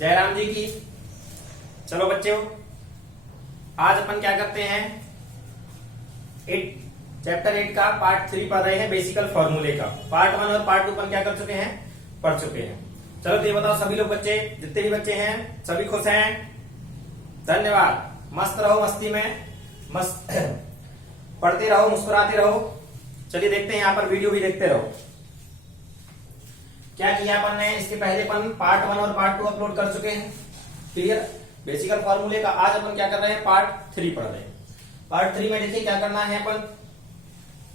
जयराम जी की। चलो बच्चों, आज अपन क्या करते हैं, चैप्टर 8 का पार्ट 3 पढ़ रहे हैं, बेसिकल फॉर्मूले का। पार्ट 1 और पार्ट 2 अपन क्या कर चुके हैं, पढ़ चुके हैं। चलो तो ये बताओ, सभी लोग बच्चे, जितने भी बच्चे हैं सभी खुश हैं? धन्यवाद। मस्त रहो, मस्ती में मस्त पढ़ते रहो, मुस्कुराते रहो। चलिए देखते हैं, यहाँ पर वीडियो भी देखते रहो। क्या किया अपन ने, इसके पहले अपन पार्ट 1 और पार्ट 2 अपलोड कर चुके हैं, क्लियर। बेसिकल फॉर्मूले का आज अपन क्या कर रहे हैं, पार्ट 3 पढ़ रहे हैं। पार्ट 3 में देखिए क्या करना है, अपन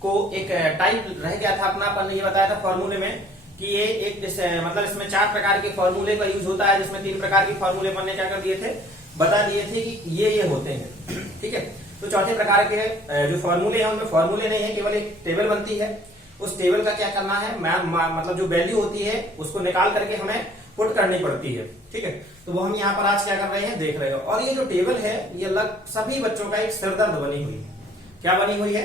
को एक टाइप रह गया था अपना, अपन ने ये बताया था फॉर्मूले में कि ये एक मतलब इसमें 4 प्रकार के फॉर्मूले का यूज होता है, जिसमें 3 प्रकार के फॉर्मूले अपन ने क्या कर दिए थे, बता दिए थे कि ये होते हैं, ठीक है। तो चौथे प्रकार के जो फॉर्मूले हैं उनमें फॉर्मूले नहीं है, केवल एक टेबल बनती है। उस टेबल का क्या करना है, मतलब जो वैल्यू होती है उसको निकाल करके हमें पुट करनी पड़ती है, ठीक है। तो वो हम यहाँ पर आज क्या कर रहे हैं, देख रहे हो। और ये जो टेबल है, ये सभी बच्चों का एक सिरदर्द बनी हुई है। क्या बनी हुई है,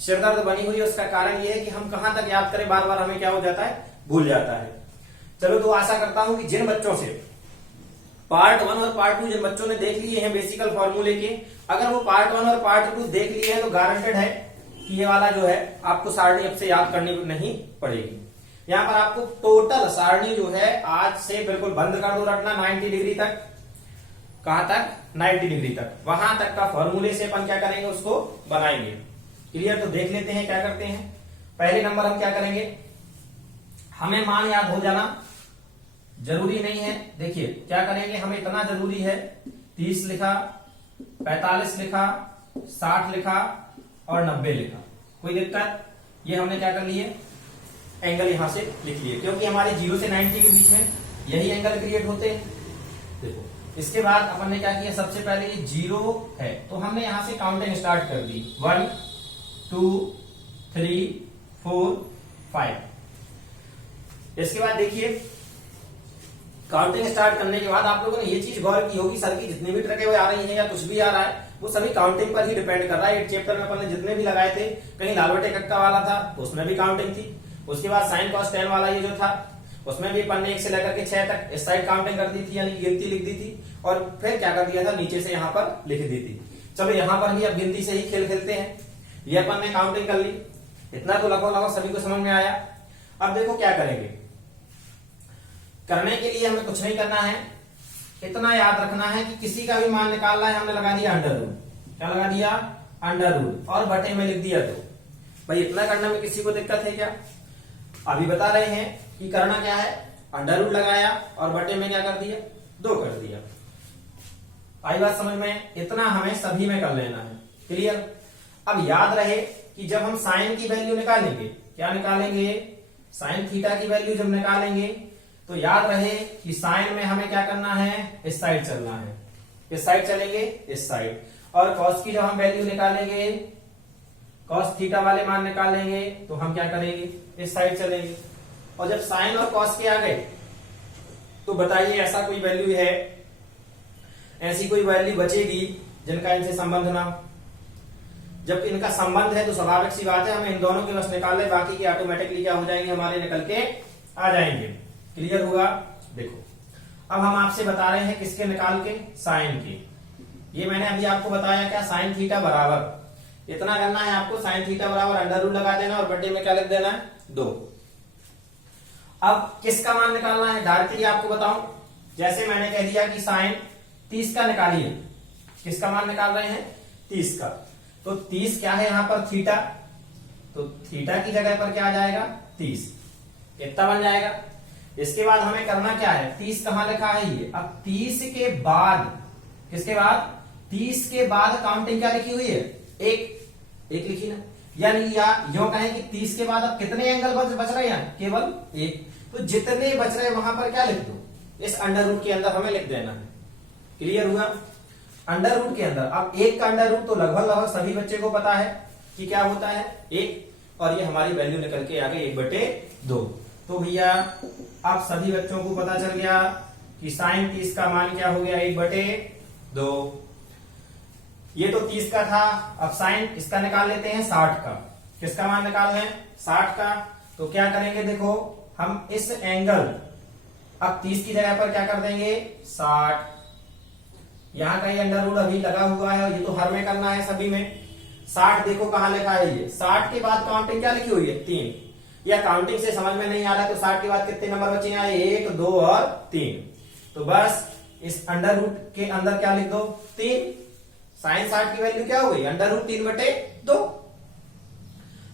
सिरदर्द बनी हुई है। उसका कारण ये है कि हम कहां तक याद करें, बार बार हमें क्या हो जाता है, भूल जाता है। चलो तो आशा करता हूं कि जिन बच्चों से पार्ट 1 और पार्ट 2 जिन बच्चों ने देख लिए हैं बेसिकल फॉर्मूले के, अगर वो पार्ट 1 और पार्ट 2 देख लिए हैं तो गारंटेड है कि ये वाला जो है आपको सारणी अब से याद करनी नहीं पड़ेगी। यहाँ पर आपको टोटल सारणी जो है आज से बिल्कुल बंद कर दो रटना, 90 डिग्री तक। कहां तक, 90 डिग्री तक। वहां तक का फॉर्मूले से अपन क्या करेंगे, उसको बनाएंगे, क्लियर। तो देख लेते हैं क्या करते हैं। पहले नंबर हम क्या करेंगे, हमें मान याद हो जाना जरूरी नहीं है। देखिए क्या करेंगे, हमें इतना जरूरी है, 30 लिखा, 45 लिखा, 60 लिखा और 90 लिखा, कोई दिक्कत। ये हमने क्या कर लिए, एंगल यहां से लिख लिए, क्योंकि हमारे 0 से 90 के बीच में यही एंगल क्रिएट होते हैं। देखो इसके बाद अपन ने क्या किया, सबसे पहले ये 0 है तो हमने यहां से काउंटिंग स्टार्ट कर दी, 1 2 3 4 5। इसके बाद देखिए काउंटिंग स्टार्ट करने के बाद आप लोगों ने ये चीज गौर की होगी, सर की जितनी भी ट्रिकें आ रही हैं या कुछ भी आ रहा है वो सभी काउंटिंग पर ही डिपेंड कर रहा है। 8 चैप्टर में अपन ने जितने भी लगाए थे, कहीं लाल बटे कक्का वाला था उसमें भी काउंटिंग थी। उसके बाद साइन कॉस टेन वाला ये जो था उसमें भी अपन ने 1 से लेकर के 6 तक इस साइड काउंटिंग कर दी थी, यानी गिनती लिख दी थी, और फिर क्या कर दिया था, नीचे से यहाँ पर लिख दी थी। चलो यहाँ पर भी अब गिनती से ही खेल खेलते हैं। ये अपन ने काउंटिंग कर ली, इतना तो लगभग सभी को समझ में आया। अब देखो क्या करेंगे, करने के लिए हमें कुछ नहीं करना है, इतना याद रखना है कि किसी का भी मान निकालना है, हमने लगा दिया अंडर रूट। क्या लगा दिया, अंडर रूट, और बटे में लिख दिया 2। भाई इतना करने में किसी को दिक्कत है क्या? अभी बता रहे हैं कि करना क्या है, अंडर रूट लगाया और बटे में क्या कर दिया, 2 कर दिया। आई बात समझ में? इतना हमें सभी में कर लेना है, क्लियर। अब याद रहे कि जब हम साइन की वैल्यू निकालेंगे, क्या निकालेंगे, साइन थीटा की वैल्यू जब निकालेंगे तो याद रहे कि साइन में हमें क्या करना है, इस साइड चलना है, इस साइड चलेंगे, इस साइड। और कॉस की जब हम वैल्यू निकालेंगे, कॉस थीटा वाले मान निकालेंगे तो हम क्या करेंगे, इस साइड चलेंगे। और जब साइन और कॉस के आ गए तो बताइए ऐसा कोई वैल्यू है, ऐसी कोई वैल्यू बचेगी जिनका इनसे संबंध ना हो? जब इनका संबंध है तो स्वाभाविक सी बात है हमें इन दोनों के बस निकाल ले, बाकी की ऑटोमेटिकली क्या हो जाएंगे, हमारे निकल के आ जाएंगे। क्लियर हुआ? देखो अब हम आपसे बता रहे हैं किसके निकाल के, साइन के। ये मैंने अभी आपको बताया क्या, साइन थीटा बराबर, इतना करना है आपको, साइन थीटा बराबर अंडर रूट लगा देना और बटे में क्या लिख देना है, 2। अब किसका मान निकालना है, डायरेक्टली आपको बताऊं, जैसे मैंने कह दिया कि साइन 30 का निकालिए। किसका मान निकाल रहे हैं, 30 का। तो 30 क्या है यहाँ पर, थीटा, तो थीटा की जगह पर क्या आ जाएगा, 30, इतना बन जाएगा। इसके बाद हमें करना क्या है, 30 कहां लिखा है ये, अब 30 के बाद, किसके बाद, 30 के बाद काउंटिंग क्या लिखी हुई है, एक लिखी ना, यानी या यूं कहें कि 30 के बाद अब कितने एंगल बच रहे हैं, केवल एक। तो जितने बच रहे वहां पर क्या लिख दो, इस अंडर रूट के अंदर हमें लिख देना है। क्लियर हुआ? अंडर रूट के अंदर, अब 1 का अंडर रूट तो लगभग सभी बच्चे को पता है कि क्या होता है, 1, और ये हमारी वैल्यू निकल के आ गई 1/2। तो भैया अब सभी बच्चों को पता चल गया कि साइन 30 का मान क्या हो गया, 1/2। ये तो 30 का था, अब साइन इसका निकाल लेते हैं 60 का। किसका मान निकाल रहे हैं, 60 का। तो क्या करेंगे, देखो हम इस एंगल अब 30 की जगह पर क्या कर देंगे 60। यहां का ये अंडर रूट अभी लगा हुआ है, ये तो हर में करना है सभी में। 60 देखो कहां लिखा है, ये 60 के बाद काउंटिंग क्या लिखी हुई है 3, या काउंटिंग से समझ में नहीं आ रहा है तो 60 के बाद कितने नंबर बचे हैं 1 2 और 3, तो बस इस अंडर रूट के अंदर क्या लिख दो 3। साइन 60 की वैल्यू क्या हो गई अंडर रूट 3/2।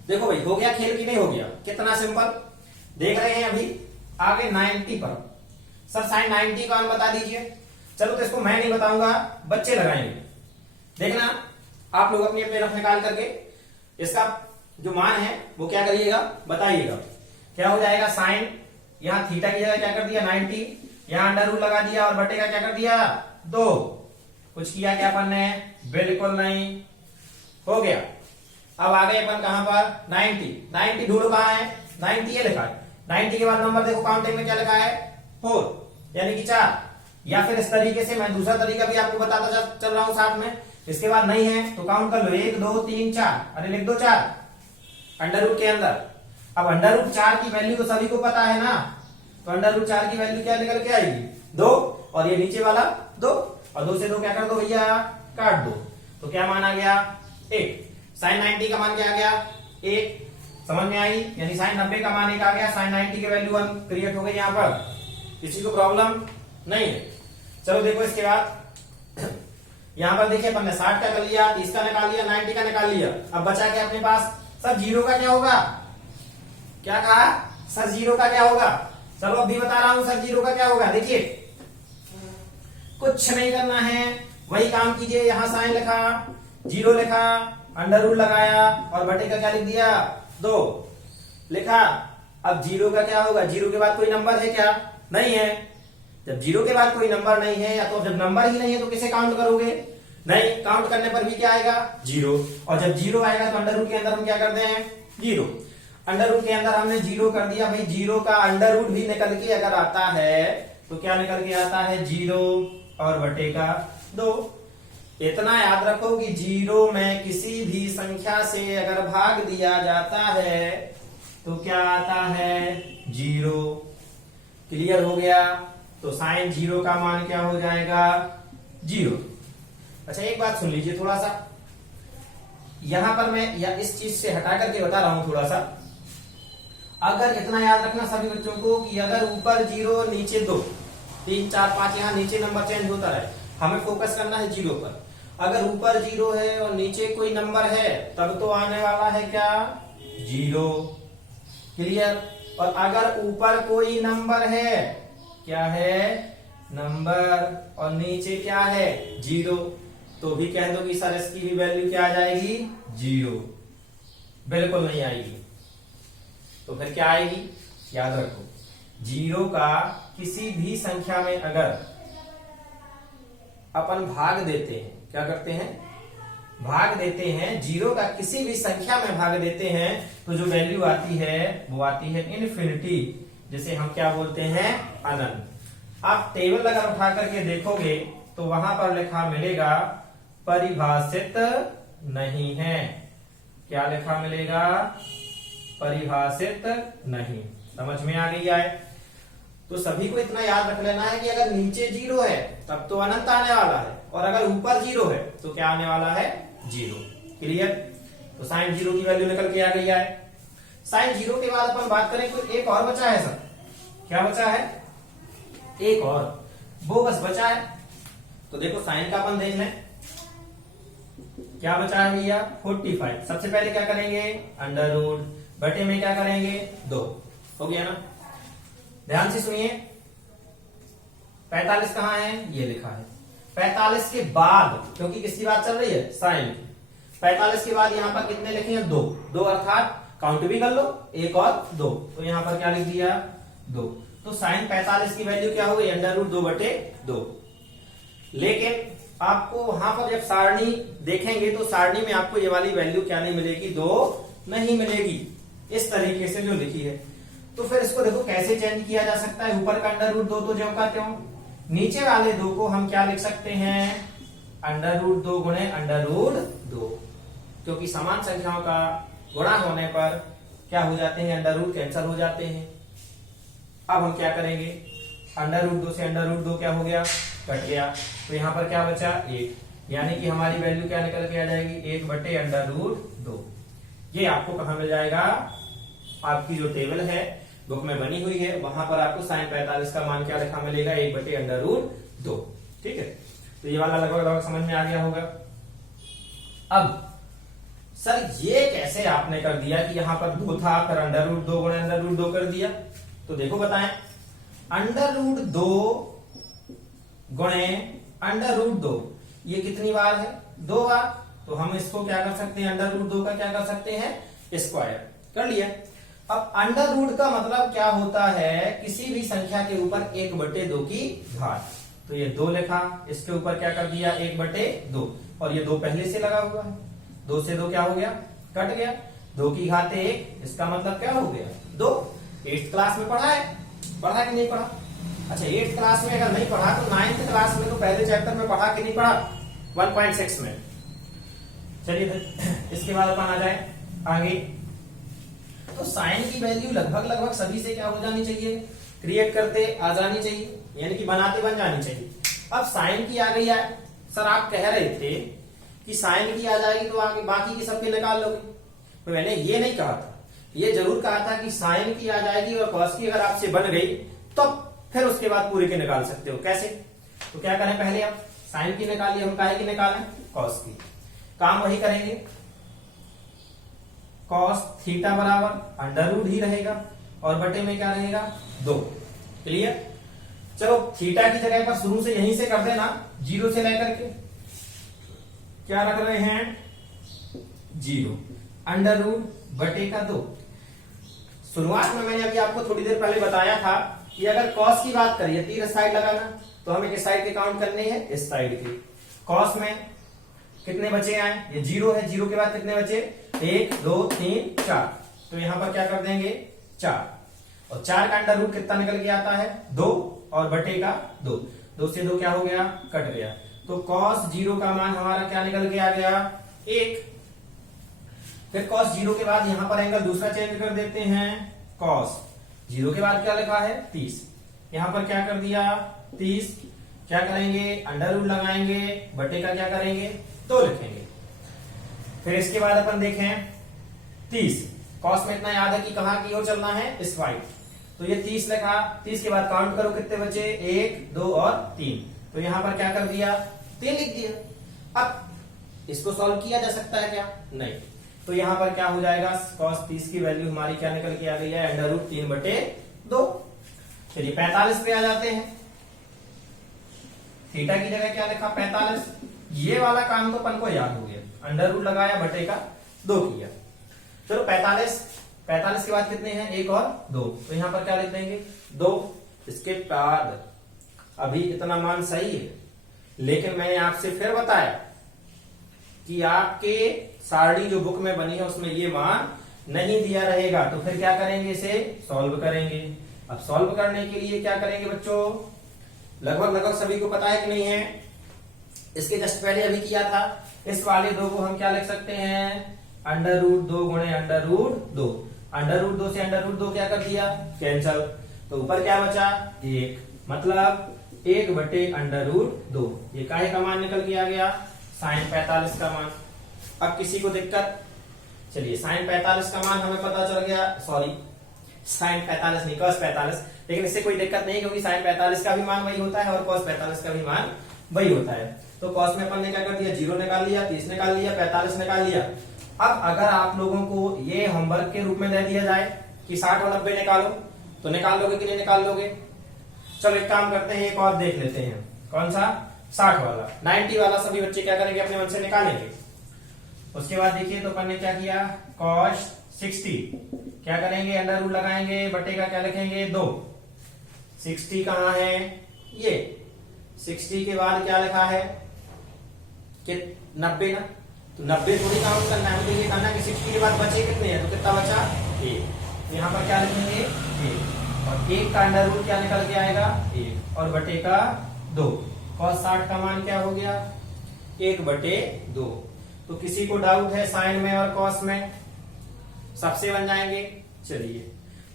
देखो भाई हो गया खेल की नहीं हो गया, कितना सिंपल। देख रहे हैं अभी आगे 90 पर, सर साइन 90 का मान बता दीजिए। चलो तो इसको मैं नहीं बताऊंगा, बच्चे लगाएंगे। देखना आप लोग अपनी अपनी रफ निकाल करके इसका जो मान है वो क्या करिएगा बताइएगा। क्या हो जाएगा साइन, यहां थीटा की जगह क्या कर दिया 90, यहां अंडर रूट लगा दिया और बटे का क्या कर दिया 2। कुछ किया क्या अपन ने, बिल्कुल नहीं। हो गया। अब आ गए अपन कहां पर 90 ढूंढो कहां है 90 ये लिखा है। 90 के बाद नंबर देखो काउंटिंग में क्या लिखा है 4 यानी कि 4। या फिर इस तरीके से मैं दूसरा तरीका भी आपको बताता चल रहा हूं साथ में। इसके बाद नहीं है तो काउंट कर लो 1 2 3 4, अरे लिख दो 4 अंडर रूट के अंदर। अब अंडर रूट 4 की वैल्यू तो सभी को पता है ना, तो अंडर रूट 4 की वैल्यू क्या निकल के आएगी 2, और ये नीचे वाला 2, और 2 से 2 क्या कर दो भैया काट दो, तो क्या मान आ गया 1। साइन 90 का मान क्या आ गया 1, समझ में आई। यानी साइन 90 का मान 1 आ गया, साइन 90 की वैल्यू 1 क्रिएट हो गई यहाँ पर, किसी को प्रॉब्लम नहीं है। चलो देखो इसके बाद यहां पर देखिए अपन ने 60 का कर लिया, 30 का निकाल लिया, 90 का निकाल लिया। अब बचा क्या अपने पास, सर जीरो का क्या होगा, क्या कहा सर जीरो का क्या होगा। चलो अभी बता रहा हूं सर जीरो का क्या होगा। देखिए कुछ नहीं करना है, वही काम कीजिए। यहां साइन लिखा, जीरो लिखा, अंडर रूट लगाया और बटे का क्या लिख दिया 2 लिखा। अब जीरो का क्या होगा, जीरो के बाद कोई नंबर है क्या, नहीं है। जब जीरो के बाद कोई नंबर नहीं है, या तो जब नंबर ही नहीं है तो किसे काउंट करोगे, नहीं, काउंट करने पर भी क्या आएगा जीरो। और जब जीरो आएगा तो अंडर रूट के अंदर हम क्या करते हैं जीरो। अंडर रूट के अंदर हमने जीरो कर दिया भाई, जीरो का अंडर रूट भी निकल के अगर आता है तो क्या निकल के आता है 0 और बटे का 2। इतना याद रखो कि जीरो में किसी भी संख्या से अगर भाग दिया जाता है तो क्या आता है 0। क्लियर हो गया। तो साइन 0 का मान क्या हो जाएगा 0। अच्छा एक बात सुन लीजिए थोड़ा सा, यहां पर मैं या इस चीज से हटा करके बता रहा हूं थोड़ा सा। अगर इतना याद रखना सभी बच्चों को कि अगर ऊपर 0 नीचे 2 3 4 5 यहां नीचे नंबर चेंज होता है, हमें फोकस करना है 0 पर। अगर ऊपर 0 है और नीचे कोई नंबर है तब तो आने वाला है क्या 0। क्लियर। और अगर ऊपर कोई नंबर है, क्या है नंबर, और नीचे क्या है 0, तो भी कह दो कि सर इसकी भी वैल्यू क्या आ जाएगी 0। बिल्कुल नहीं आएगी। तो फिर क्या आएगी, याद रखो 0 का किसी भी संख्या में अगर अपन भाग देते हैं, क्या करते हैं भाग देते हैं, 0 का किसी भी संख्या में भाग देते हैं तो जो वैल्यू आती है वो आती है इनफिनिटी, जिसे हम क्या बोलते हैं अनंत। आप टेबल अगर उठा करके देखोगे तो वहां पर लिखा मिलेगा परिभाषित नहीं है। क्या लिखा मिलेगा परिभाषित नहीं। समझ में आ गई है। तो सभी को इतना याद रख लेना है कि अगर नीचे 0 है तब तो अनंत आने वाला है, और अगर ऊपर 0 है तो क्या आने वाला है 0। क्लियर। तो साइन 0 की वैल्यू निकल के आ गई है। साइन 0 के बाद अपन बात करें तो एक और बचा है सर, क्या बचा है एक और, वो बस बचा है। तो देखो साइन का अपन देख लें, क्या बचा है भैया 45। सबसे पहले क्या करेंगे अंडर रूट, बटे में क्या करेंगे 2। हो गया ना। ध्यान से सुनिए 45 कहां है, ये लिखा है। 45 के बाद, क्योंकि किसकी बात चल रही है साइन की, 45 के बाद यहां पर कितने लिखे हैं 2 अर्थात काउंट भी कर लो 1 और 2, तो यहां पर क्या लिख दिया 2। तो साइन 45 की वैल्यू क्या हो गई अंडर रूट 2/2। लेकिन आपको वहां पर जब सारणी देखेंगे तो सारणी में आपको ये वाली वैल्यू क्या नहीं मिलेगी 2 नहीं मिलेगी, इस तरीके से जो लिखी है। तो फिर इसको देखो कैसे चेंज किया जा सकता है। ऊपर का अंडर रूट 2 तो ज्यों का त्यों, नीचे वाले 2 को हम क्या लिख सकते हैं अंडर रूट 2 गुणे अंडर रूट 2, क्योंकि समान संख्याओं का गुणा होने पर क्या हो जाते हैं अंडर रूट कैंसिल हो जाते हैं। अब हम क्या करेंगे अंडर रूट 2 से अंडर रूट 2 क्या हो गया, कट गया। तो यहाँ पर क्या बचा 1, यानी कि हमारी वैल्यू क्या निकल के आ जाएगी 1 बटे अंडर रूट 2। ये आपको कहाँ मिल जाएगा, आपकी जो टेबल है बुक में बनी हुई है वहां पर आपको sin 45 का मान क्या लिखा मिलेगा 1 बटे अंडर रूट 2। ठीक है, तो ये वाला लगभग समझ में आ गया होगा। अब सर ये कैसे आपने कर दिया कि यहां पर 2 था फिर अंडर रूट 2 गुणे अंडर रूट 2 कर दिया। तो देखो बताएं, अंडर रूट 2 गुणे अंडर रूट 2 ये कितनी बार है, 2 बार। तो हम इसको क्या कर सकते हैं, अंडर रूट 2 का क्या कर सकते हैं, स्क्वायर कर लिया। अब अंडर रूट का मतलब क्या होता है, किसी भी संख्या के ऊपर 1 बटे 2 की घात। तो ये 2 लिखा, इसके ऊपर क्या कर दिया 1 बटे 2, और ये 2 पहले से लगा हुआ है, 2 से 2 क्या हो गया, कट गया, 2 की घात 1, इसका मतलब क्या हो गया 2। 8th क्लास में पढ़ा है, पढ़ा कि नहीं पढ़ा। अच्छा 8th क्लास में अगर नहीं पढ़ा तो 9th क्लास में तो पहले चैप्टर में पढ़ा कि नहीं पढ़ा, 1.6 में। चलिए फिर इसके बाद अपन आ जाए आगे। तो साइन की वैल्यू लगभग सभी से क्या हो जानी चाहिए, क्रिएट करते आ जानी चाहिए, यानी कि बनाते बन जानी चाहिए। अब साइन की आ गई है, सर आप कह रहे थे कि साइन की आ जाएगी तो आगे बाकी की सबके निकाल लोगे। तो मैंने ये नहीं कहा था, ये जरूर कहा था कि साइन की आ जाएगी और कॉस की अगर आपसे बन गई तो फिर उसके बाद पूरे के निकाल सकते हो। कैसे, तो क्या करें, पहले आप साइन की निकालिए, हम काहे की निकालें, कॉस की। काम वही करेंगे, कॉस थीटा बराबर अंडर रूट ही रहेगा और बटे में क्या रहेगा 2। क्लियर। चलो थीटा की जगह पर शुरू से यहीं से कर देना, 0 से लेकर के क्या रख रहे हैं 0, अंडर रूट बटे का 2। शुरुआत में मैंने अभी आपको थोड़ी देर पहले बताया था कि अगर कॉस की बात करिए, तीर साइड लगाना, तो हमें किस साइड के काउंट करने हैं, इस साइड के। कॉस में कितने बचे आए, ये 0 है, 0 के बाद कितने बचे 1 2 3 4, तो यहां पर क्या कर देंगे 4, और 4 का अंडर रूट कितना निकल के आता है 2, और बटे का 2, 2 से 2 क्या हो गया, कट गया। तो cos 0 का मान हमारा क्या निकल के आ गया 1। फिर cos 0 के बाद यहां पर एंगल दूसरा चेंज कर देते हैं, cos 0 के बाद क्या लिखा है 30, यहां पर क्या कर दिया 30, क्या करेंगे अंडर रूट लगाएंगे, बटे का क्या करेंगे 2 लिखेंगे। फिर इसके बाद अपन देखें 30, कॉस में इतना याद है कि कहां की ओर चलना है, इस वाइट। तो ये 30 लिखा, 30 के बाद काउंट करो कितने बचे 1 2 और 3, तो यहां पर क्या कर दिया 3 लिख दिया। अब इसको सॉल्व किया जा सकता है क्या, नहीं। तो यहां पर क्या हो जाएगा, cos 30 की वैल्यू हमारी क्या निकल के आ गई है अंडर रूट 3 बटे 2। चलिए 45 पे आ जाते हैं, थीटा की जगह क्या लिखा 45। ये वाला काम तो अपन को याद हो गया, अंडर रूट लगाया बटे का 2 किया। चलो 45 के बाद कितने हैं 1 और 2, तो यहां पर क्या लिख देंगे 2। इसके बाद अभी इतना मान सही है, लेकिन मैंने आपसे फिर बताया कि आपके सारणी जो बुक में बनी है उसमें ये मान नहीं दिया रहेगा, तो फिर क्या करेंगे, इसे सॉल्व करेंगे। अब सॉल्व करने के लिए क्या करेंगे बच्चों, लगभग सभी को पता है कि नहीं है, इसके जस्ट पहले अभी किया था, इस वाले 2 को हम क्या लिख सकते हैं अंडर रूट 2 गुणे अंडर रूट 2। अंडर रूट 2 से अंडर रूट 2 क्या कर दिया कैंसल, तो ऊपर क्या बचा 1, मतलब 1 बटे अंडर रूट 2। ये काहे का मान निकल के आ गया, साइन 45 का मान। अब किसी को दिक्कत, चलिए साइन 45 का मान हमें पता चल गया, सॉरी साइन 45 नहीं cos 45, लेकिन इससे कोई दिक्कत नहीं क्योंकि साइन 45 का भी मान वही होता है और cos 45 का भी मान वही होता है। तो cos में अपन ने क्या कर दिया 0 निकाल लिया, 30 निकाल लिया, 45 निकाल लिया। अब अगर आप लोगों को ये होमवर्क के रूप में दे दिया जाए कि 60 और 90 निकालो, तो निकाल लोगे कि नहीं निकाल लोगे। चलो एक काम करते हैं, एक और देख लेते हैं, कौन सा 60 वाला। 90 वाला सभी बच्चे क्या करेंगे अपने मन से निकालेंगे। उसके बाद देखिए तो अपन ने क्या किया, cos 60 क्या करेंगे अंडर रूट लगाएंगे, बटे का क्या लिखेंगे 2। 60 कहां है, ये 60 के बाद क्या लिखा है कि 90 ना, तो 90 थोड़ी काउंट करना है, मुझे ये करना है कि 60 के बाद बचे कितने हैं, तो कितना बचा 1। यहाँ पर क्या लिखेंगे 1, और 1 का अंडर रूट क्या निकल के आएगा 1, और बटे का 2। cos 60 का मान क्या हो गया 1 बटे 2। तो किसी को डाउट है साइन में और कॉस में, सबसे बन जाएंगे। चलिए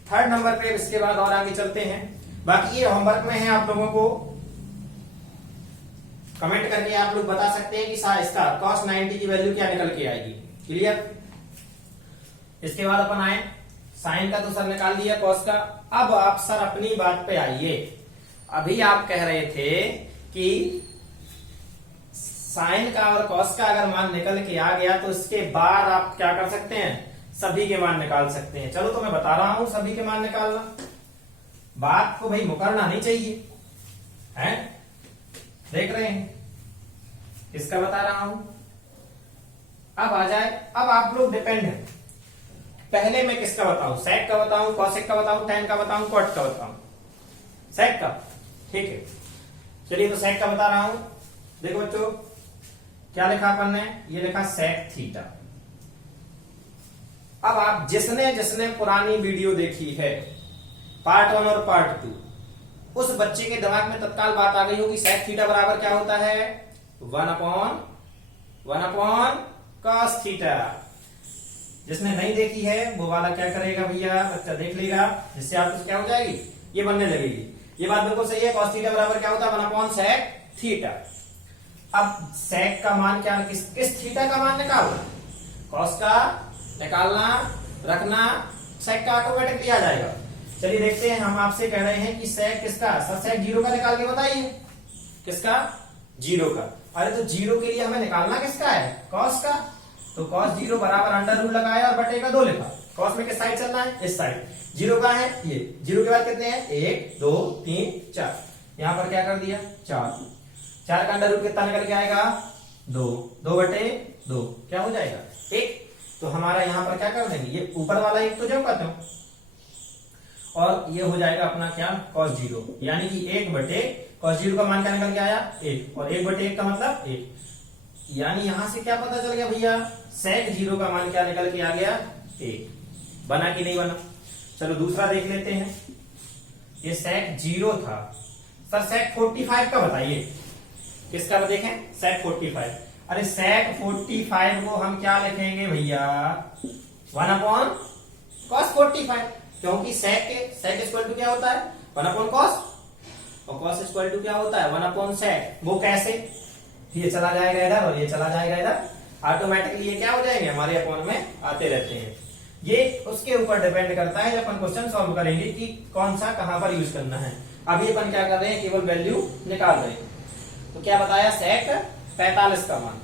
3rd नंबर पे इसके बाद और आगे चलते हैं। बाकी ये होमवर्क में है, आप लोगों को कमेंट करके आप लोग बता सकते हैं कि इसका cos 90 की वैल्यू क्या निकल के आएगी। क्लियर। इसके बाद अपन आए साइन का, तो सर निकाल दिया, कॉस का। अब आप सर अपनी बात पे आइए। अभी आप कह रहे थे कि साइन का और कॉस का अगर मान निकल के आ गया तो इसके बाद आप क्या कर सकते हैं, सभी के मान निकाल सकते हैं। चलो तो मैं बता रहा हूं सभी के मान निकालना। बात को भाई मुकरना नहीं चाहिए, हैं? देख रहे हैं किसका बता रहा हूं। अब आ जाए, अब आप लोग डिपेंड है। पहले मैं किसका बताऊं, सेक का बताऊं, कॉसेक का बताऊं, टैन का बताऊं, कॉट का बताऊं? सेक का, ठीक है। चलिए तो सेक का बता रहा हूं। देखो बच्चों क्या लिखा अपन ने, ये लिखा सेक थीटा। अब आप जिसने जिसने पुरानी वीडियो देखी है पार्ट 1 और पार्ट 2, उस बच्चे के दिमाग में तत्काल बात आ गई होगी सेक थीटा बराबर क्या होता है, 1/1 cos थीटा। जिसने नहीं देखी है वो वाला क्या करेगा भैया, बच्चा देख लेगा, जिससे आपको क्या हो जाएगी, ये बनने लगेगी। ये बात बिल्कुल सही है। cos थीटा बराबर क्या होता है, 1/1 sec थीटा। अब sec का मान क्या, किस थीटा का मान निकालना, cos का निकालना, रखना, sec का ऑटोमेटिकली आ जाएगा। चलिए देखते हैं, हम आपसे कह रहे हैं कि sec किसका, सर sec 0 का निकाल के बताइए। किसका, 0 का। अरे तो 0 के लिए हमें निकालना किसका है, cos का। तो cos 0 बराबर अंडर रूट लगाया और बटे का 2 लिखा। cos में किस साइड चलना है, इस साइड। 0 का है ये, 0 के बाद कितने हैं, 1 2 3 4। यहां पर क्या कर दिया, 4। 4 का अंडर रूट कितना निकल के आएगा, 2। 2 बटे 2 क्या हो जाएगा, 1। तो हमारा यहां पर क्या कर देंगे, ये ऊपर वाला 1 तो जो कहते हो, और ये हो जाएगा अपना क्या, cos 0, यानी कि 1 बटे cos 0 का मान क्या निकल के आया, 1, और 1 बटे 1 का मतलब 1। यानी यहां से क्या पता चल गया भैया, sec 0 का मान क्या निकल के आ गया, 1। बना कि नहीं बना। चलो दूसरा देख लेते हैं। ये sec 0 था, सर sec 45 का बताइए। किसका देखें, sec 45। अरे sec 45 को हम क्या लिखेंगे भैया, 1/cos 45, क्योंकि sec इक्वल टू क्या होता है, 1/cos, और cos इक्वल टू क्या होता है, 1/sec। वो कैसे, ये चला जाएगा इधर और ये चला जाएगा इधर, ऑटोमेटिकली ये क्या हो जाएंगे, हमारे अपॉन में आते रहते हैं। ये उसके ऊपर डिपेंड करता है जब अपन क्वेश्चन सॉल्व करेंगे कि कौन सा कहां पर यूज करना है। अभी अपन क्या कर रहे हैं, केवल वैल्यू निकाल रहे हैं। तो क्या बताया, sec 45 का मान।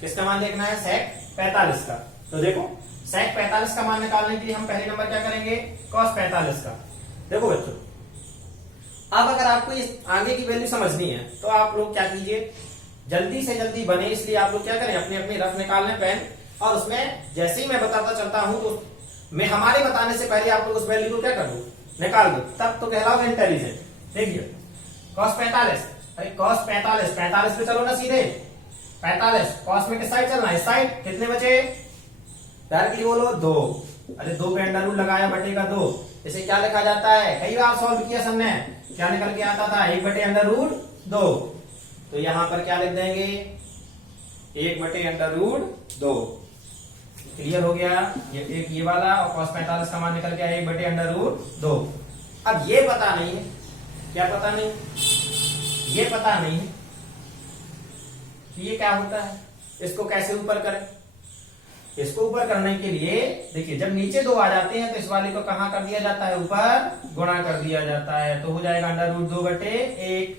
किसका मान देखना है, sec 45 का। तो देखो sec 45 का मान निकालने के लिए हम पहले नंबर क्या करेंगे, cos 45 का। देखो बच्चों, अब अगर आपको इस आगे की वैल्यू समझनी है तो आप लोग क्या कीजिए, जल्दी से जल्दी बने, इसलिए आप लोग क्या करें, अपने अपने रफ निकाल लें पेन, और उसमें जैसे ही मैं बताता चलता हूं तो मैं हमारे बताने से पहले आप लोग उस वैल्यू को क्या कर दो, निकाल दो, तब तो कहलाओगे इंटेलिजेंट। देखिए cos 45, अरे cos 45 पे चलो ना सीधे, 45 cos में किस साइड चलना है, इस साइड। कितने बचे, डायरेक्टली बोलो 2। अरे 2 पे अंडर रूट लगाया बटे का 2, इसे क्या लिखा जाता है, कई बार सॉल्व किया सबने, क्या निकल के आता था, 1 बटे अंडर रूट 2। तो यहां पर क्या लिख देंगे, 1 बटे अंडर रूट 2। क्लियर हो गया, ये एक ये वाला, और cos 45 का मान निकल गया 1 बटे अंडर रूट 2। अब ये पता नहीं है, क्या पता नहीं, ये पता नहीं है कि ये क्या होता है, इसको कैसे ऊपर करें। इसको ऊपर करने के लिए देखिए, जब नीचे 2 आ जाते हैं तो इस वाले को कहां कर दिया जाता है, ऊपर गुणा कर दिया जाता है। तो हो जाएगा अंडर रूट 2 बटे 1।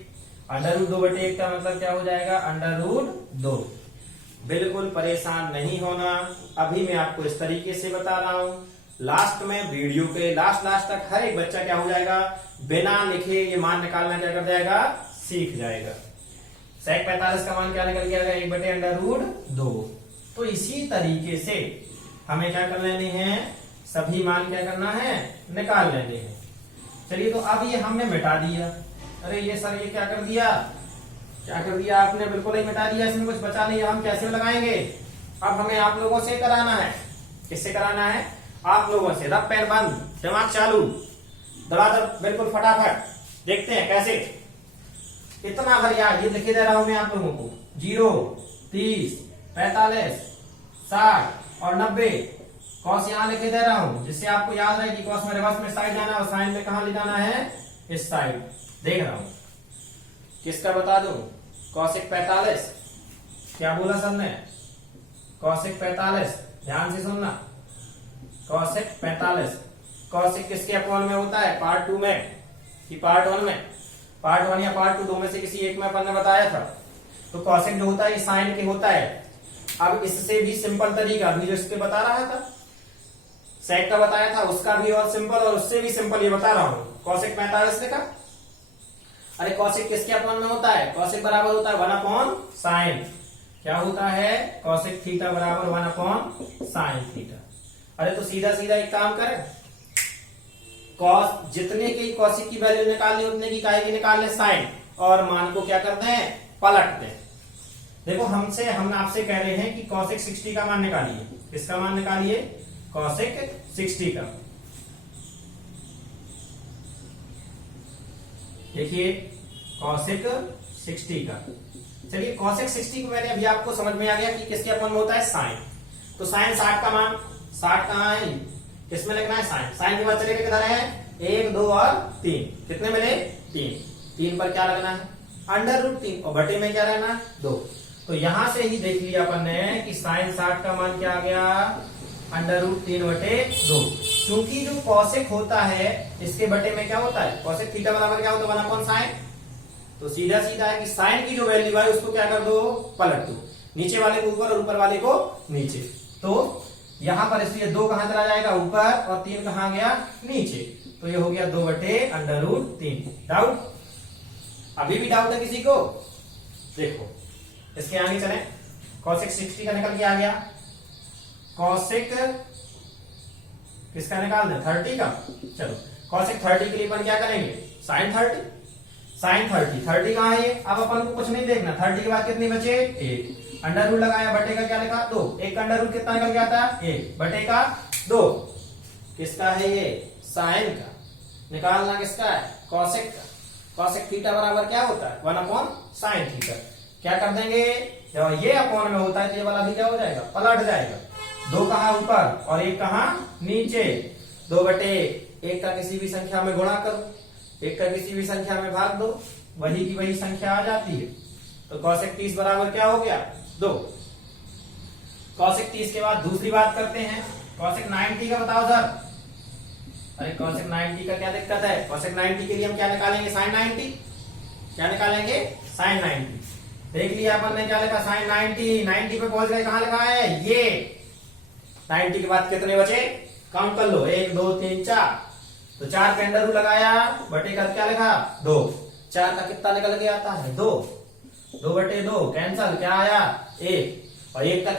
अंडर रूट 2 बटे 1 का मतलब क्या हो जाएगा, अंडर रूट 2। बिल्कुल परेशान नहीं होना, अभी मैं आपको इस तरीके से बता रहा हूं। लास्ट में वीडियो के लास्ट तक हर एक बच्चा क्या हो जाएगा, बिना लिखे ये मान निकालना क्या कर जाएगा, सीख जाएगा। sec 45 का मान क्या निकल गया, 1 बटे अंडर रूट 2। तो इसी तरीके से हमें क्या कर लेने हैं, सभी मान क्या करना है, निकाल लेने हैं। चलिए तो अब ये हमने मिटा दिया। अरे ये सर ये क्या कर दिया, क्या कर दिया आपने, बिल्कुल ही मिटा दिया, इसमें कुछ बचा नहीं। हम कैसे लगाएंगे, अब हमें आप लोगों से कराना है। किससे कराना है, आप लोगों से। रब पेन बंद, दिमाग चालू, दबादब बिल्कुल फटाफट। देखते हैं कैसे। इतना भर यार ये लिखे दे रहा हूं मैं आप लोगों को, 0 30 45 60 और 90। कॉस यहां लिखे दे रहा हूं जिससे आपको याद रहे कि कॉस में रिवर्स में साइड जाना है और साइन में कहां ले जाना है, इस साइड। देख रहा हूं किसका बता दूं, कॉसेक 45। क्या बोला सर ने, कॉसेक 45, ध्यान से सुनना, कॉसेक 45। कॉसेक किसके अपॉन में होता है, पार्ट 2 में कि पार्ट 1 में, पार्ट 1 या पार्ट 2 दो में से किसी एक में अपन ने बताया था। तो कॉसेक जो होता है ये साइन के होता है। अब इससे भी सिंपल तरीका, अभी जो इसके बता रहा था, सेक का बताया था, उसका भी और सिंपल और उससे भी सिंपल ये बता रहा हूं। कॉसेक 45 लिखा, अरे कॉसेक किसके अपॉन में होता है, कॉसेक बराबर होता है 1 अपॉन साइन। क्या होता है, कॉसेक थीटा बराबर 1 अपॉन साइन थीटा। अरे तो सीधा सीधा एक काम करें, कॉस जितने की कॉसेक की वैल्यू निकालनी उतने की काय की निकाल ले साइन, और मान को क्या करते हैं, पलट दें। देखो हम आपसे कह रहे हैं कि कॉसेक 60 का मान निकालिए। किसका मान निकालिए, कॉसेक 60 का। देखिए कॉसेक 60 का, चलिए कॉसेक 60 को मैंने अभी आपको समझ में आ गया कि किसके अपन में होता है, साइन। तो साइन 60 का मान, 60 कहां है, किसमें लिखना है, साइन। साइन के बाद चलेगा किधर है, 1 2 और 3, कितने मिले, 3। 3 पर क्या लगना है, √3, और बटे में क्या रहना है, 2। तो यहां से ही देख लिया अपन ने कि साइन 60 का मान क्या आ गया, √3/2। क्योंकि जो कॉसेक होता है इसके बटे में क्या होता है, कॉसेक थीटा बराबर क्या होता है, 1 अपॉन साइन। तो सीधा सीधा है कि साइन की जो वैल्यू है उसको क्या कर दो, पलट दो, नीचे वाले को ऊपर और ऊपर वाले को नीचे। तो यहां पर इसलिए 2 कहां चला जाएगा, ऊपर, और 3 कहां गया, नीचे। तो ये हो गया 2/√3। डाउट, अभी भी डाउट है किसी को, देखो इसके आगे चले, कॉसेक 60 का निकल के आ गया, कॉसेक किसका निकाल दें, 30 का। चलो कॉसेक 30 के लिए अपन क्या करेंगे, साइन 30। साइन 30 कहां है ये, अब अपन को कुछ नहीं देखना, 30 के बाद कितनी बचे, 1। अंडर रूट लगाया, बटे का क्या लिखा, 2। 1 का अंडर रूट कितना निकल के आता है, 1 बटे का 2। किसका है ये, साइन का। निकालना किसका है, कॉसेक का। कॉसेक थीटा बराबर क्या होता है, 1 अपॉन साइन थीटा। क्या कर देंगे, जब ये अपॉन में होता है तो ये वाला भी क्या हो जाएगा, पलट जाएगा। 2 कहां ऊपर और 1 कहां नीचे। 2/1 का किसी भी संख्या में गुणा करो, 1 का किसी भी संख्या में भाग दो, वही की वही संख्या आ जाती है। तो कॉसेक 30 बराबर क्या हो गया, 2। कॉसेक 30 के बाद दूसरी बात करते हैं, कॉसेक 90 का बताओ सर। अरे कॉसेक 90 का क्या दिक्कत है, कॉसेक 90 के लिए हम क्या निकालेंगे, साइन 90। क्या निकालेंगे, साइन 90। देख लिया अपन ने क्या लिखा, साइन 90 पे पहुंच गए, कहां लिखा है, ये 90 के बाद कितने बचे, काउंट कर लो, 1 2 3 4। तो 4 पे अंडर रूट लगाया, बटे का क्या लिखा, 2। 4 का कितना निकल के आता है, 2। 2/2 कैंसल, क्या आया, 1। और 1 का